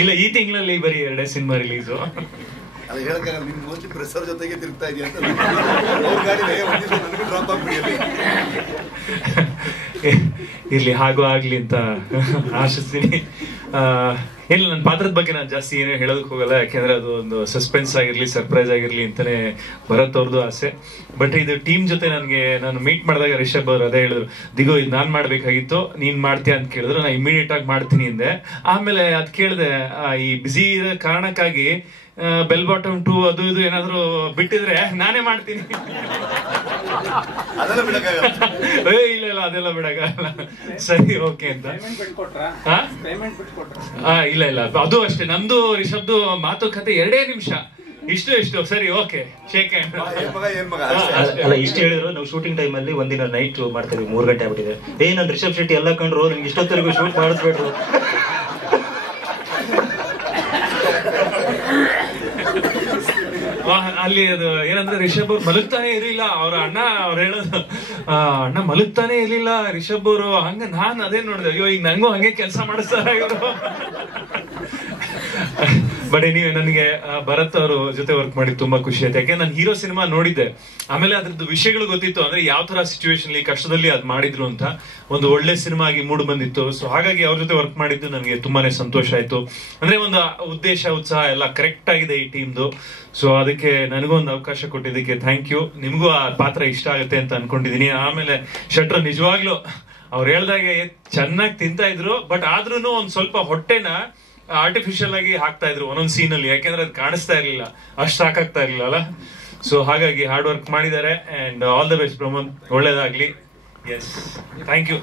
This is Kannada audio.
ಇಲ್ಲ, ಈ ತಿಂಗಳಲ್ಲಿ ಬರೀ 2 ಸಿನಿಮಾ ರಿಲೀಸು. ಅದು ಹೇಳಕ್ಕಾಗಲ್ಲ, ನಿಮ್ ಮೋಸ್ಟ್ಲಿ ಪ್ರೆಸರ್ ಜೊತೆಗೆ ತಿರುಗ್ತಾ ಇದೆಯಾ ಅಂತ. ಅವ್ರ ಗಾಡಿನೇ ಒಂದಿವ್ಸ ನನಗೂ ಡ್ರಾಪ್ ಆಗ್ಬಿಡಿ. ಇರ್ಲಿ, ಹಾಗೂ ಆಗ್ಲಿ ಅಂತ ಆಶಿಸ್ತೀನಿ. ಇಲ್ಲ, ನನ್ನ ಪಾತ್ರದ ಬಗ್ಗೆ ನಾನು ಜಾಸ್ತಿ ಏನೋ ಹೇಳೋದಕ್ಕೆ ಹೋಗಲ್ಲ, ಯಾಕೆಂದ್ರೆ ಅದು ಒಂದು ಸಸ್ಪೆನ್ಸ್ ಆಗಿರ್ಲಿ, ಸರ್ಪ್ರೈಸ್ ಆಗಿರ್ಲಿ ಅಂತಾನೆ ಭರತ್ ಅವ್ರದ್ದು ಆಸೆ. ಬಟ್ ಇದು ಟೀಮ್ ಜೊತೆ ನಾನು ಮೀಟ್ ಮಾಡಿದಾಗ ರಿಷಬ್ ಅವ್ರು ಅದೇ ಹೇಳಿದ್ರು, ದಿಗೋ ಇದು ನಾನ್ ಮಾಡ್ಬೇಕಾಗಿತ್ತು, ನೀನ್ ಮಾಡ್ತೀಯ ಅಂತ ಕೇಳಿದ್ರು. ನಾನು ಇಮಿಡಿಯೇಟ್ ಆಗಿ ಮಾಡ್ತೀನಿ ಅಂದೆ. ಆಮೇಲೆ ಅದ್ ಕೇಳಿದೆ, ಈ ಬಿಸಿ ಇರೋ ಕಾರಣಕ್ಕಾಗಿ ಬೆಲ್ ಬಾಟಮ್ 2 ಅದು ಇದು ಏನಾದ್ರು ಬಿಟ್ಟಿದ್ರೆ ನಾನೇ ಮಾಡ್ತೀನಿ. ಇಲ್ಲ ಅದೆಲ್ಲ ಬಿಡಕ್ಕಾಗಲ್ಲ. ಸರಿ, ಓಕೆ ಅಂತ. ಇಲ್ಲ ಅದು ಅಷ್ಟೇ, ನಂದು ರಿಷಬ್ದು ಮಾತುಕತೆ 2 ನಿಮಿಷ, ಇಷ್ಟು ಸರಿ, ಓಕೆ, ಶೇಕ್ ಹ್ಯಾಂಡ್. ಅಲ್ಲ, ಇಷ್ಟು ಹೇಳಿದ್ರು. ನಾವು ಶೂಟಿಂಗ್ ಟೈಮ್ ಅಲ್ಲಿ ಒಂದಿನ ನೈಟ್ ಮಾಡ್ತಾ ಇದೀವಿ, 3 ಗಂಟೆ ಆಗ್ಬಿಟ್ಟಿದೆ. ನಾನು ರಿಷಬ್ ಶೆಟ್ಟಿ ಎಲ್ಲ ಕಂಡ್ರು, ನಿಮ್ಗೆ ಇಷ್ಟೊತ್ತರೆಗೂ ಶೂಟ್ ಮಾಡಿಸ್ಬೇಡ್ರು. ಅಲ್ಲಿ ಅದು ಏನಂದ್ರೆ ರಿಷಬ್ ಅವ್ರು ಮಲಗ್ತಾನೆ ಇರ್ಲಿಲ್ಲ. ಅವ್ರ ಅವ್ರು ಹೇಳೋದು, ಅಣ್ಣ ಮಲಗ್ತಾನೆ ಇರ್ಲಿಲ್ಲ ರಿಷಬ್ ಅವರು. ಹಂಗ ನಾನ್ ಅದೇ ನೋಡಿದೆ, ಅಯ್ಯೋ ಈಗ ನಂಗೂ ಹಂಗೆ ಕೆಲಸ ಮಾಡಿಸ್ತಾರ ಇವರು. ಬಟ್ ನೀವು ನನಗೆ ಭರತ್ ಅವರು ಜೊತೆ ವರ್ಕ್ ಮಾಡಿ ತುಂಬಾ ಖುಷಿ ಆಯ್ತು. ಯಾಕೆ ನಾನು ಹೀರೋ ಸಿನಿಮಾ ನೋಡಿದ್ದೆ, ಆಮೇಲೆ ಅದ್ರದ್ದು ವಿಷಯಗಳು ಗೊತ್ತಿತ್ತು, ಅಂದ್ರೆ ಯಾವ ತರ ಸಿಚುವೇಶನ್ ಕಷ್ಟದಲ್ಲಿ ಅದ್ ಮಾಡಿದ್ರು ಅಂತ. ಒಂದು ಒಳ್ಳೆ ಸಿನಿಮಾ ಆಗಿ ಮೂಡ್ ಬಂದಿತ್ತು. ಸೊ ಹಾಗಾಗಿ ಅವ್ರ ಜೊತೆ ವರ್ಕ್ ಮಾಡಿದ್ದು ನನಗೆ ತುಂಬಾನೇ ಸಂತೋಷ ಆಯ್ತು. ಅಂದ್ರೆ ಒಂದು ಉದ್ದೇಶ, ಉತ್ಸಾಹ ಎಲ್ಲ ಕರೆಕ್ಟ್ ಆಗಿದೆ ಈ ಟೀಮ್ದು. ಸೊ ಅದಕ್ಕೆ ನನಗೂ ಒಂದು ಅವಕಾಶ ಕೊಟ್ಟಿದ್ದಕ್ಕೆ ಥ್ಯಾಂಕ್ ಯು. ನಿಮ್ಗೂ ಆ ಪಾತ್ರ ಇಷ್ಟ ಆಗುತ್ತೆ ಅಂತ ಅನ್ಕೊಂಡಿದೀನಿ. ಆಮೇಲೆ ಶೆಟ್ರು ನಿಜವಾಗ್ಲು ಅವ್ರು ಹೇಳ್ದಾಗೆ ಚೆನ್ನಾಗಿ ತಿಂತಾ ಇದ್ರು, ಬಟ್ ಆದ್ರೂನು ಒಂದ್ ಸ್ವಲ್ಪ ಹೊಟ್ಟೆನ ಆರ್ಟಿಫಿಷಿಯಲ್ ಆಗಿ ಹಾಕ್ತಾ ಇದ್ರು ಒಂದೊಂದ್ ಸೀನ್ ಅಲ್ಲಿ, ಯಾಕೆಂದ್ರೆ ಅದು ಕಾಣಿಸ್ತಾ ಇರ್ಲಿಲ್ಲ, ಅಷ್ಟು ಸಾಕಾಗ್ತಾ ಇರ್ಲಿಲ್ಲ ಅಲ್ಲ. ಸೊ ಹಾಗಾಗಿ ಹಾರ್ಡ್ ವರ್ಕ್ ಮಾಡಿದ್ದಾರೆ. And all the best Pramod, ಒಳ್ಳೇದಾಗ್ಲಿ. Yes, thank you.